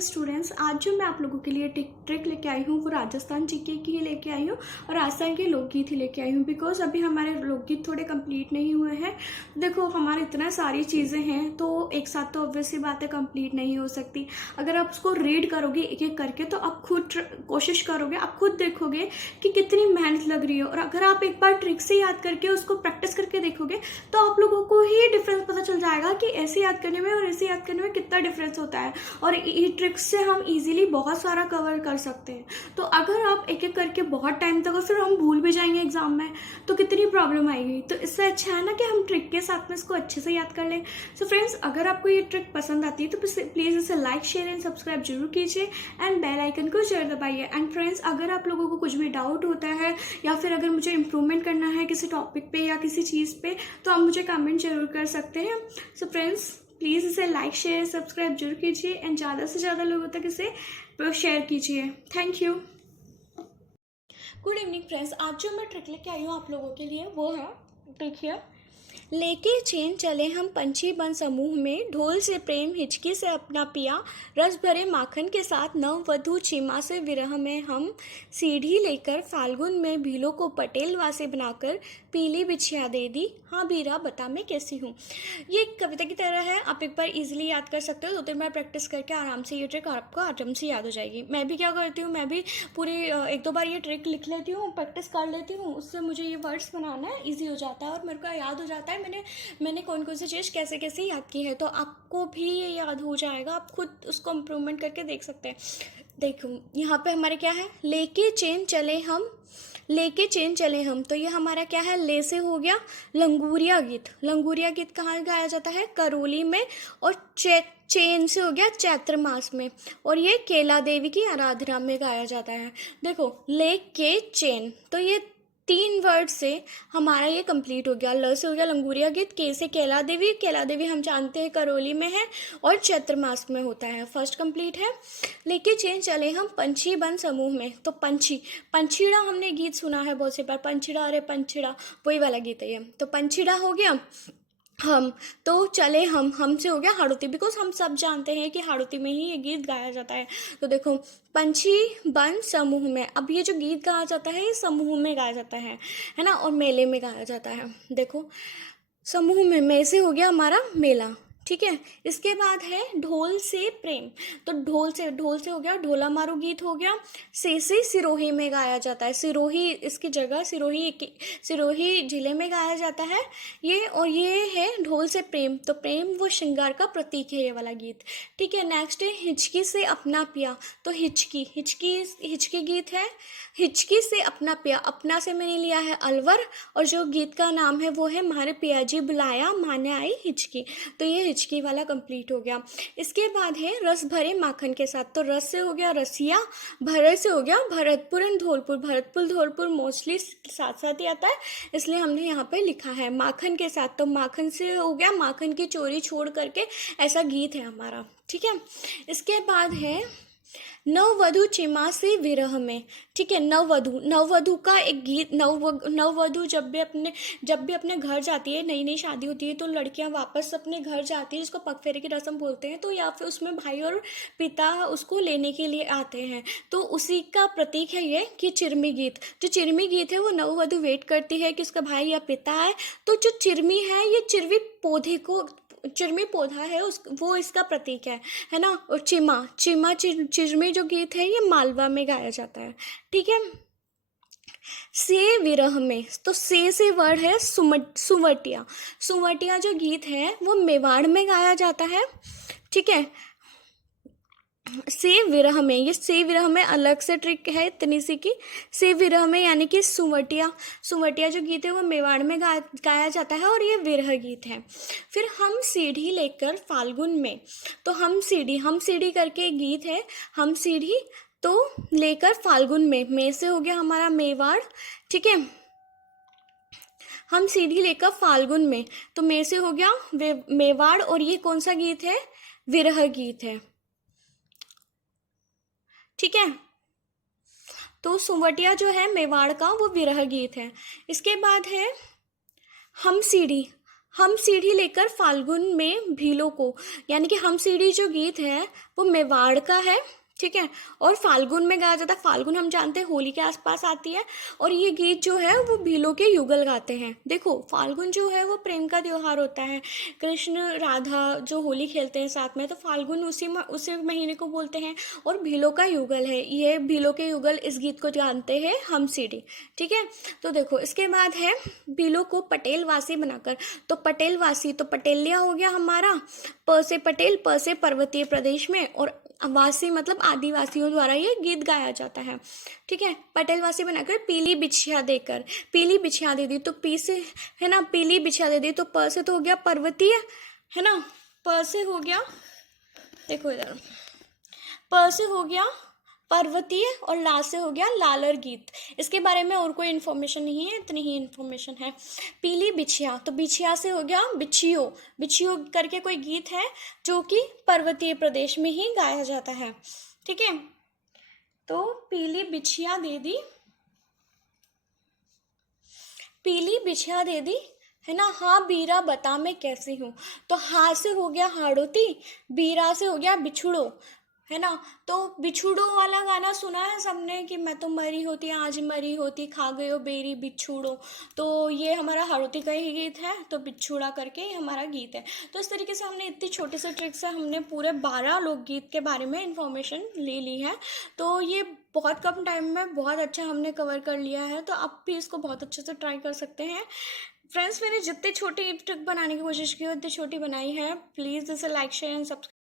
Students, आज जो मैं आप लोगों के लिए ट्रिक लेके आई हूँ वो राजस्थान जीके की लेके आई हूँ और राजस्थान के लोकगीत ही लेके आई हूँ। बिकॉज अभी हमारे लोकगीत थोड़े कंप्लीट नहीं हुए हैं। देखो, हमारे इतना सारी चीज़ें हैं तो एक साथ तो ऑब्वियसली बातें कंप्लीट नहीं हो सकती। अगर आप उसको रीड करोगे एक एक करके तो आप खुद कोशिश करोगे, आप खुद देखोगे कि कितनी मेहनत लग रही है। और अगर आप एक बार ट्रिक से याद करके उसको प्रैक्टिस करके देखोगे तो आप लोगों को ही डिफरेंस पता चल जाएगा कि ऐसे याद करने में और ऐसे याद करने में कितना डिफरेंस होता है। और ये ट्रिक्स से हम इजीली बहुत सारा कवर कर सकते हैं। तो अगर आप एक एक करके बहुत टाइम तक और फिर हम भूल भी जाएंगे एग्जाम में तो कितनी प्रॉब्लम आएगी। तो इससे अच्छा है ना कि हम ट्रिक के साथ में इसको अच्छे से याद कर लें। सो फ्रेंड्स, अगर आपको ये ट्रिक पसंद आती है तो प्लीज़ इसे लाइक शेयर एंड सब्सक्राइब जरूर कीजिए एंड बेल आइकन को जरूर दबाइए। एंड फ्रेंड्स, अगर आप लोगों को कुछ भी डाउट होता है या फिर अगर मुझे इम्प्रूवमेंट करना है किसी टॉपिक पे या किसी चीज़ पे तो आप मुझे कमेंट जरूर कर सकते हैं। सो फ्रेंड्स, प्लीज़ इसे लाइक शेयर सब्सक्राइब जरूर कीजिए एंड ज़्यादा से ज़्यादा लोगों तक इसे शेयर कीजिए। Thank you. Good evening friends, आज जो मैं ट्रिक लेके आई हूँ आप लोगों के लिए वो है, देखिए, लेके चैन चले हम पंछी बन समूह में, ढोल से प्रेम हिचकी से अपना पिया, रस भरे माखन के साथ नव वधु चीमा से विरह में हम, सीढ़ी लेकर फाल्गुन में भीलों को पटेल वासे बनाकर, पीली बिछिया दे दी, हाँ बीरा बता मैं कैसी हूँ। ये एक कविता की तरह है, आप एक बार इजीली याद कर सकते हो। 2-3 बार प्रैक्टिस करके आराम से ये ट्रिक आपको आराम से याद हो जाएगी। मैं भी क्या करती हूँ, मैं भी पूरी 1-2 बार ये ट्रिक लिख लेती हूँ, प्रैक्टिस कर लेती हूँ, उससे मुझे ये वर्ड्स बनाना ईजी हो जाता है और मेरे को याद हो जाता है मैंने कौन कौन सी चीज़ कैसे कैसे याद की है। तो आपको भी ये याद हो जाएगा, आप खुद उसको इम्प्रूवमेंट करके देख सकते हैं। देखो यहाँ पे हमारे क्या है, लेके चैन चले हम, लेके चैन चले हम। तो ये हमारा क्या है, ले से हो गया लंगूरिया गीत। लंगूरिया गीत कहाँ गाया जाता है, करौली में। और चैन से हो गया चैत्र मास में। और ये केला देवी की आराधना में गाया जाता है। देखो, लेके चैन, तो ये 3 वर्ड से हमारा ये कंप्लीट हो गया। ल से हो गया लंगूरिया गीत, के से केला देवी, केला देवी हम जानते हैं करौली में है और चैत्र मास में होता है। फर्स्ट कंप्लीट है। लेके चैन चले हम पंछी बन समूह में। तो पंछीड़ा हमने गीत सुना है बहुत सी बार, पंछीड़ा अरे पंछीड़ा, वही वाला गीत है ये। तो पंछीड़ा हो गया हम, तो चले हम से हो गया हाड़ौती, बिकॉज हम सब जानते हैं कि हाड़ौती में ही ये गीत गाया जाता है। तो देखो, पंछी बन समूह में, अब ये जो गीत गाया जाता है ये समूह में गाया जाता है ना, और मेले में गाया जाता है। देखो, समूह में से हो गया हमारा मेला, ठीक है। इसके बाद है ढोल से प्रेम। तो ढोल से हो गया ढोला मारू गीत हो गया। से सिरोही में गाया जाता है, सिरोही इसकी जगह सिरोही जिले में गाया जाता है ये। और ये है ढोल से प्रेम, तो प्रेम वो श्रृंगार का प्रतीक है ये वाला गीत, ठीक है। नेक्स्ट है हिचकी से अपना पिया। तो हिचकी गीत है, हिचकी से अपना पिया, अपना से मैंने लिया है अलवर और जो गीत का नाम है वो है मारे पिया जी बुलाया माने आई हिचकी। तो ये हिचकी वाला कंप्लीट हो गया। इसके बाद है रस भरे माखन के साथ। तो रस से हो गया रसिया, भरत से हो गया भरतपुर एंड धौलपुर मोस्टली साथ साथ ही आता है, इसलिए हमने यहाँ पे लिखा है माखन के साथ। तो माखन से हो गया माखन की चोरी छोड़ करके, ऐसा गीत है हमारा, ठीक है। इसके बाद है नववधु चिमा से विरह में, ठीक है। नववधु का एक गीत, नववधु जब भी अपने घर जाती है, नई नई शादी होती है तो लड़कियां वापस अपने घर जाती है, जिसको पगफेरे की रस्म बोलते हैं। तो या फिर उसमें भाई और पिता उसको लेने के लिए आते हैं, तो उसी का प्रतीक है ये कि चिरमी गीत। जो चिरमी गीत है वो नववधु वेट करती है कि उसका भाई या पिता आए। तो जो चिरमी है ये चिरमी पौधा है वो इसका प्रतीक है ना। और चिरमी जो गीत है ये मालवा में गाया जाता है, ठीक है। से विरह में, तो से वर्ड है सुवटिया जो गीत है वो मेवाड़ में गाया जाता है, ठीक है। से विरह में, ये से विरह में अलग से ट्रिक है इतनी सी की, से विरह में यानी कि सुवटिया जो गीत है वो मेवाड़ में गाया जाता है और ये विरह गीत है। फिर हम सीढ़ी लेकर फाल्गुन में, तो हम सीढ़ी करके एक गीत है, हम सीढ़ी तो लेकर फाल्गुन में से हो गया हमारा मेवाड़, ठीक है। हम सीढ़ी लेकर फाल्गुन में, तो में से हो गया मेवाड़ और ये कौन सा गीत है, विरह गीत है, ठीक है। तो सुवटिया जो है मेवाड़ का वो विरह गीत है। इसके बाद है हम सीढ़ी, हम सीढ़ी लेकर फाल्गुन में भीलों को, यानी कि हम सीढ़ी जो गीत है वो मेवाड़ का है, ठीक है, और फाल्गुन में गाया जाता है। फाल्गुन हम जानते हैं होली के आसपास आती है, और ये गीत जो है वो भीलों के युगल गाते हैं। देखो फाल्गुन जो है वो प्रेम का त्योहार होता है, कृष्ण राधा जो होली खेलते हैं साथ में, तो फाल्गुन उसी महीने को बोलते हैं, और भीलों का युगल है ये, भीलों के युगल इस गीत को जानते हैं हम सीढ़ी, ठीक है। तो देखो इसके बाद है भीलों को पटेल वासी बनाकर, तो पटेल वासी तो पटेलिया हो गया हमारा, प से पटेल, प से पर्वतीय प्रदेश में, और वासी मतलब आदिवासियों द्वारा ये गीत गाया जाता है, ठीक है। पटेलवासी बनाकर पीली बिछिया देकर, पीली बिछिया दे दी, तो पी से है ना, पीली बिछिया दे दी, तो प से तो हो गया पर्वतीय, है ना, प से हो गया, देखो इधर, प से हो गया पर्वतीय, और ला से हो गया लालर गीत। इसके बारे में और कोई इन्फॉर्मेशन नहीं है, इतनी ही इन्फॉर्मेशन है। पीली बिछिया, तो बिछिया से हो गया बिछियो, बिछियो करके कोई गीत है जो कि पर्वतीय प्रदेश में ही गाया जाता है, ठीक है। तो पीली बिछिया दे दी, पीली बिछिया दे दी, है ना, हाँ बीरा बता मैं कैसी हूँ, तो हा से हो गया हाड़ोती, बीरा से हो गया बिछुड़ो, है ना। तो बिछुड़ो वाला गाना सुना है सबने कि मैं तो मरी होती आज मरी होती खा गयो बेरी बिछुड़ो, तो ये हमारा हाड़ोती का ही गीत है, तो बिछुड़ा करके ये हमारा गीत है। तो इस तरीके से हमने इतनी छोटी सी ट्रिक से हमने पूरे 12 लोकगीत के बारे में इंफॉर्मेशन ले ली है। तो ये बहुत कम टाइम में बहुत अच्छा हमने कवर कर लिया है, तो आप भी इसको बहुत अच्छे से ट्राई कर सकते हैं। फ्रेंड्स मैंने जितनी छोटी ट्रिक बनाने की कोशिश की उतनी छोटी बनाई है। प्लीज़ इसे लाइक शेयर एंड सब्सक्राइब